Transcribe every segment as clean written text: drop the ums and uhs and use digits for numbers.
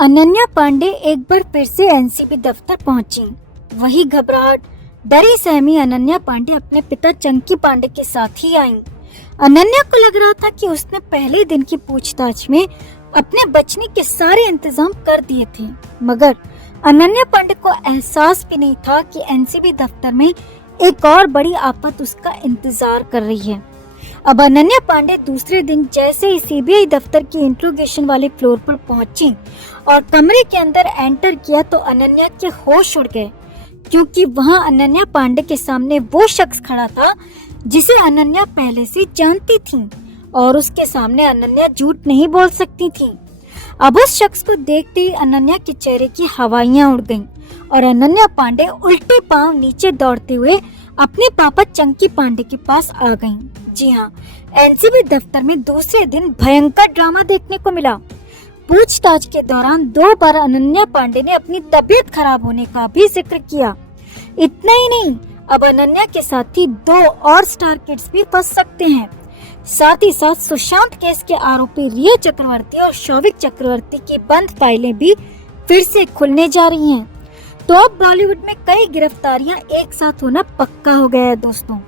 अनन्या पांडे एक बार फिर से एनसीबी दफ्तर पहुंची। वही घबराहट, डरी सहमी अनन्या पांडे अपने पिता चंकी पांडे के साथ ही आई। अनन्या को लग रहा था कि उसने पहले दिन की पूछताछ में अपने बचने के सारे इंतजाम कर दिए थे, मगर अनन्या पांडे को एहसास भी नहीं था कि एनसीबी दफ्तर में एक और बड़ी आफत उसका इंतजार कर रही है। अब अनन्या पांडे दूसरे दिन जैसे ही सीबीआई दफ्तर की इंट्रोगेशन वाले फ्लोर पर पहुंची और कमरे के अंदर एंटर किया तो अनन्या के होश उड़ गए, क्योंकि वहां अनन्या पांडे के सामने वो शख्स खड़ा था जिसे अनन्या पहले से जानती थी और उसके सामने अनन्या झूठ नहीं बोल सकती थी। अब उस शख्स को देखते ही अनन्या के चेहरे की हवाइयां उड़ गईं और अनन्या पांडे उल्टे पांव नीचे दौड़ते हुए अपने पापा चंकी पांडे के पास आ गईं। जी हाँ, एनसीबी दफ्तर में दूसरे दिन भयंकर ड्रामा देखने को मिला। पूछताछ के दौरान 2 बार अनन्या पांडे ने अपनी तबीयत खराब होने का भी जिक्र किया। इतना ही नहीं, अब अनन्या के साथ ही 2 और स्टार किड्स भी फंस सकते हैं। साथ ही साथ सुशांत केस के आरोपी रिया चक्रवर्ती और शौविक चक्रवर्ती की बंद फाइलें भी फिर से खुलने जा रही हैं। तो अब बॉलीवुड में कई गिरफ्तारियां एक साथ होना पक्का हो गया है दोस्तों।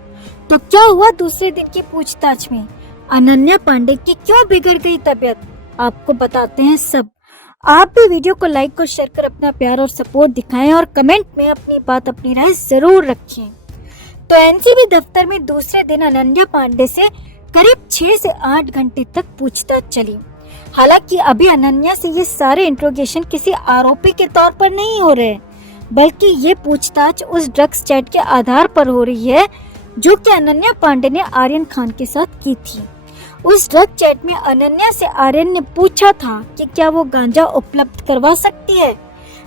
तो क्या हुआ दूसरे दिन की पूछताछ में? अनन्या पांडे की क्यों बिगड़ गई तबीयत? आपको बताते हैं सब। आप भी वीडियो को लाइक और शेयर कर अपना प्यार और सपोर्ट दिखाएं और कमेंट में अपनी बात, अपनी राय जरूर रखें। तो एनसीबी दफ्तर में दूसरे दिन अनन्या पांडे से करीब 6 से 8 घंटे तक पूछताछ चली। हालांकि अभी अनन्या से ये सारे इंट्रोगेशन किसी आरोपी के तौर पर नहीं हो रहे, बल्कि ये पूछताछ उस ड्रग्स चैट के आधार पर हो रही है जो कि अनन्या पांडे ने आर्यन खान के साथ की थी। उस ड्रग चैट में अनन्या से आर्यन ने पूछा था कि क्या वो गांजा उपलब्ध करवा सकती है,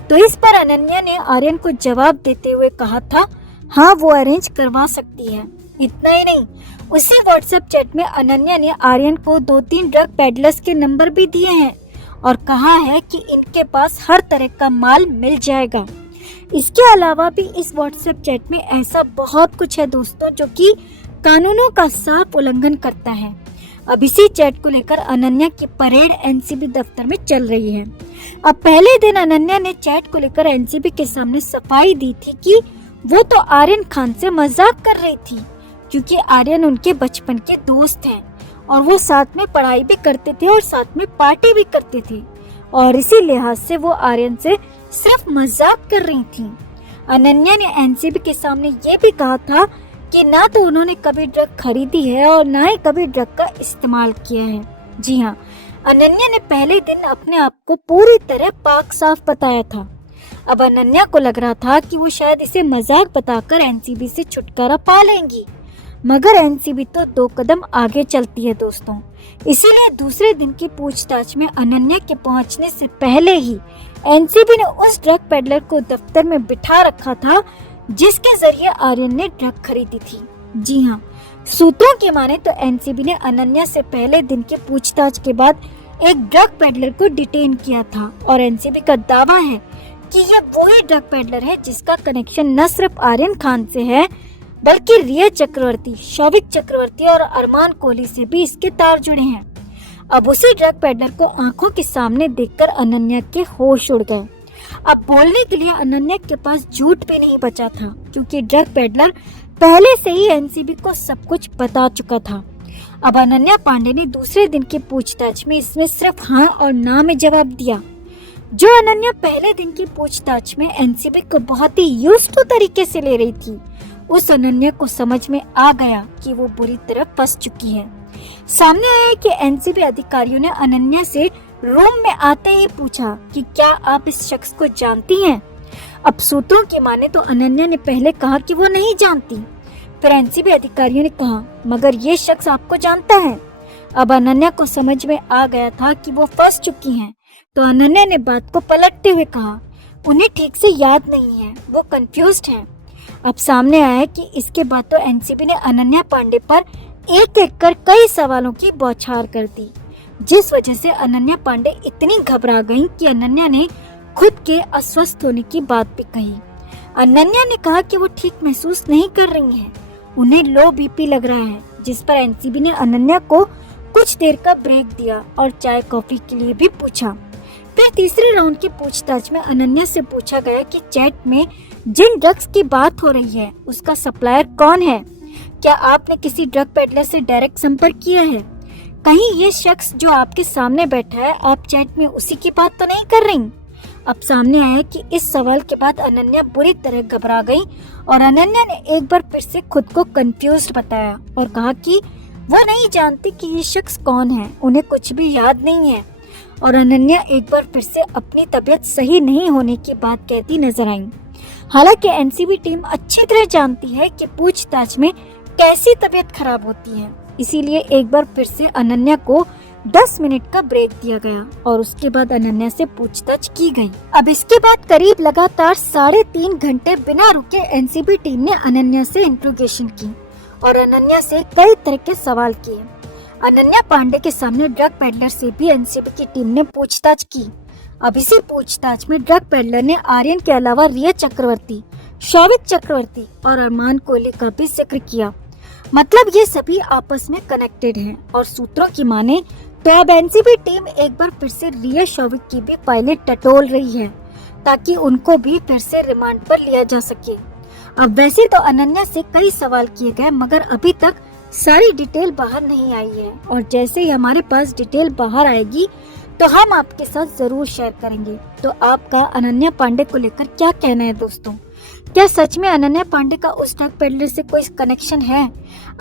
तो इस पर अनन्या ने आर्यन को जवाब देते हुए कहा था हाँ, वो अरेंज करवा सकती है। इतना ही नहीं, उसी व्हाट्सएप चैट में अनन्या ने आर्यन को 2-3 ड्रग पेडलर्स के नंबर भी दिए हैं और कहा है कि इनके पास हर तरह का माल मिल जाएगा। इसके अलावा भी इस व्हाट्सएप चैट में ऐसा बहुत कुछ है दोस्तों जो कि कानूनों का साफ उल्लंघन करता है। अब इसी चैट को लेकर अनन्या की परेड एनसीबी दफ्तर में चल रही है। अब पहले दिन अनन्या ने चैट को लेकर एनसीबी के सामने सफाई दी थी कि वो तो आर्यन खान से मजाक कर रही थी, क्योंकि आर्यन उनके बचपन के दोस्त हैं और वो साथ में पढ़ाई भी करते थे और साथ में पार्टी भी करते थे और इसी लिहाज से वो आर्यन से सिर्फ मजाक कर रही थी। अनन्या ने एनसीबी के सामने ये भी कहा था कि ना तो उन्होंने कभी ड्रग खरीदी है और ना ही कभी ड्रग का इस्तेमाल किया है। जी हाँ, अनन्या ने पहले दिन अपने आप को पूरी तरह पाक साफ बताया था। अब अनन्या को लग रहा था कि वो शायद इसे मजाक बताकर एनसीबी से छुटकारा पा लेंगी, मगर एनसीबी तो 2 कदम आगे चलती है दोस्तों। इसीलिए दूसरे दिन की पूछताछ में अनन्या के पहुंचने से पहले ही एनसीबी ने उस ड्रग पेडलर को दफ्तर में बिठा रखा था जिसके जरिए आर्यन ने ड्रग खरीदी थी। जी हाँ, सूत्रों की माने तो एनसीबी ने अनन्या से पहले दिन की पूछताछ के बाद एक ड्रग पेडलर को डिटेन किया था और एनसीबी का दावा है कि यह वही ड्रग पेडलर है जिसका कनेक्शन न सिर्फ आर्यन खान से है बल्कि रिया चक्रवर्ती, शौविक चक्रवर्ती और अरमान कोहली से भी इसके तार जुड़े हैं। अब उसी ड्रग पेडलर को आंखों के सामने देखकर अनन्या के होश उड़ गए। अब बोलने के लिए अनन्या के पास झूठ भी नहीं बचा था, क्योंकि ड्रग पेडलर पहले से ही एनसीबी को सब कुछ बता चुका था। अब अनन्या पांडे ने दूसरे दिन की पूछताछ में इसमें सिर्फ हाँ और ना में जवाब दिया। जो अनन्या पहले दिन की पूछताछ में एनसीबी को बहुत ही यूज्ड टू तरीके से ले रही थी, उस अनन्या को समझ में आ गया कि वो बुरी तरह फंस चुकी है। सामने आया कि एनसीबी अधिकारियों ने अनन्या से रूम में आते ही पूछा कि क्या आप इस शख्स को जानती हैं? अब सूत्रों की माने तो अनन्या ने पहले कहा कि वो नहीं जानती। फिर एनसीबी अधिकारियों ने कहा मगर ये शख्स आपको जानता है। अब अनन्या को समझ में आ गया था कि वो फंस चुकी हैं, तो अनन्या ने बात को पलटते हुए कहा उन्हें ठीक से याद नहीं है, वो कंफ्यूज्ड हैं। अब सामने आया कि इसके बाद तो एनसीबी ने अनन्या पांडे पर एक एक कर कई सवालों की बौछार कर दी, जिस वजह से अनन्या पांडे इतनी घबरा गईं कि अनन्या ने खुद के अस्वस्थ होने की बात भी कही। अनन्या ने कहा कि वो ठीक महसूस नहीं कर रही हैं, उन्हें लो बीपी लग रहा है, जिस पर एनसीबी ने अनन्या को कुछ देर का ब्रेक दिया और चाय कॉफी के लिए भी पूछा। फिर तीसरे राउंड की पूछताछ में अनन्या से पूछा गया कि चैट में जिन ड्रग्स की बात हो रही है उसका सप्लायर कौन है। क्या आपने किसी ड्रग पेडलर से डायरेक्ट संपर्क किया है? कहीं ये शख्स जो आपके सामने बैठा है आप चैट में उसी की बात तो नहीं कर रही? अब सामने आया कि इस सवाल के बाद अनन्या बुरी तरह घबरा गई और अनन्या ने एक बार फिर से खुद को कंफ्यूज्ड बताया और कहा कि वो नहीं जानती कि ये शख्स कौन है, उन्हें कुछ भी याद नहीं है। और अनन्या एक बार फिर से अपनी तबीयत सही नहीं होने की बात कहती नजर आई। हालांकि एनसीबी टीम अच्छी तरह जानती है कि पूछताछ में कैसी तबीयत खराब होती है, इसीलिए एक बार फिर से अनन्या को 10 मिनट का ब्रेक दिया गया और उसके बाद अनन्या से पूछताछ की गई। अब इसके बाद करीब लगातार 3.5 घंटे बिना रुके एनसीबी टीम ने अनन्या से इंट्रोगेशन की और अनन्या से कई तरह के सवाल किए। अनन्या पांडे के सामने ड्रग पेडलर से भी एनसीबी की टीम ने पूछताछ की। अब इसी पूछताछ में ड्रग पेडलर ने आर्यन के अलावा रिया चक्रवर्ती, शौविक चक्रवर्ती और अरमान कोहली का भी जिक्र किया। मतलब ये सभी आपस में कनेक्टेड हैं और सूत्रों की माने तो अब एनसीबी टीम एक बार फिर से रिया शौविक की भी फाइलें टटोल रही है ताकि उनको भी फिर से रिमांड पर लिया जा सके। अब वैसे तो अनन्या से कई सवाल किए गए मगर अभी तक सारी डिटेल बाहर नहीं आई है और जैसे ही हमारे पास डिटेल बाहर आएगी तो हम आपके साथ जरूर शेयर करेंगे। तो आपका अनन्या पांडे को लेकर क्या कहना है दोस्तों? क्या सच में अनन्या पांडे का उस ड्रग पेडलर से कोई कनेक्शन है?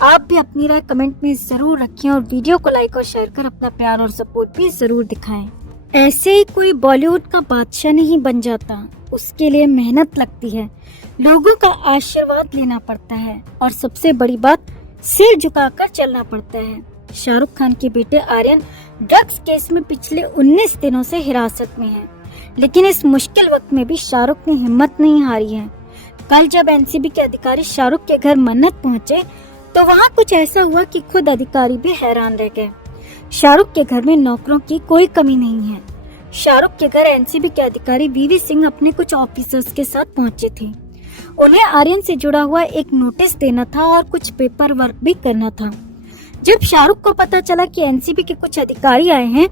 आप भी अपनी राय कमेंट में जरूर रखें और वीडियो को लाइक और शेयर कर अपना प्यार और सपोर्ट भी जरूर दिखाएं। ऐसे ही कोई बॉलीवुड का बादशाह नहीं बन जाता, उसके लिए मेहनत लगती है, लोगों का आशीर्वाद लेना पड़ता है और सबसे बड़ी बात सिर झुकाकर चलना पड़ता है। शाहरुख खान के बेटे आर्यन ड्रग्स केस में पिछले 19 दिनों से हिरासत में है, लेकिन इस मुश्किल वक्त में भी शाहरुख ने हिम्मत नहीं हारी है। कल जब एनसीबी के अधिकारी शाहरुख के घर मन्नत पहुंचे तो वहां कुछ ऐसा हुआ कि खुद अधिकारी भी हैरान रह गए। शाहरुख के घर में नौकरों की कोई कमी नहीं है। शाहरुख के घर एनसीबी के अधिकारी वीवी सिंह अपने कुछ ऑफिसर्स के साथ पहुंचे थे। उन्हें आर्यन से जुड़ा हुआ एक नोटिस देना था और कुछ पेपर वर्क भी करना था। जब शाहरुख को पता चला कि एनसीबी के कुछ अधिकारी आए हैं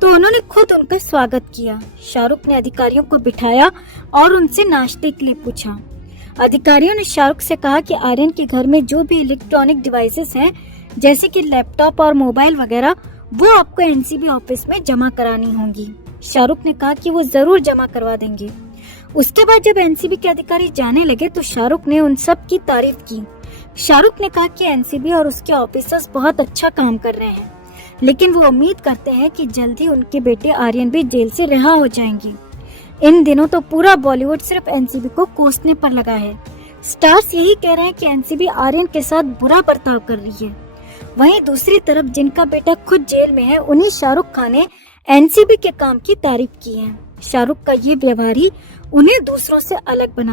तो उन्होंने खुद उनका स्वागत किया। शाहरुख ने अधिकारियों को बिठाया और उनसे नाश्ते के लिए पूछा। अधिकारियों ने शाहरुख से कहा कि आर्यन के घर में जो भी इलेक्ट्रॉनिक डिवाइसेस हैं जैसे कि लैपटॉप और मोबाइल वगैरह वो आपको एनसीबी ऑफिस में जमा करानी होंगी। शाहरुख ने कहा कि वो जरूर जमा करवा देंगे। उसके बाद जब एनसीबी के अधिकारी जाने लगे तो शाहरुख ने उन सब की तारीफ की। शाहरुख ने कहा कि एनसीबी और उसके ऑफिसर्स बहुत अच्छा काम कर रहे हैं, लेकिन वो उम्मीद करते हैं कि जल्द ही उनके बेटे आर्यन भी जेल से रिहा हो जाएंगे। इन दिनों तो पूरा बॉलीवुड सिर्फ एनसीबी को कोसने पर लगा है। स्टार्स यही कह रहे हैं कि एनसीबी आर्यन के साथ बुरा बर्ताव कर रही है। वहीं दूसरी तरफ जिनका बेटा खुद जेल में है उन्हीं शाहरुख खान ने एनसीबी के काम की तारीफ की है। शाहरुख का ये व्यवहार ही उन्हें दूसरों से अलग बना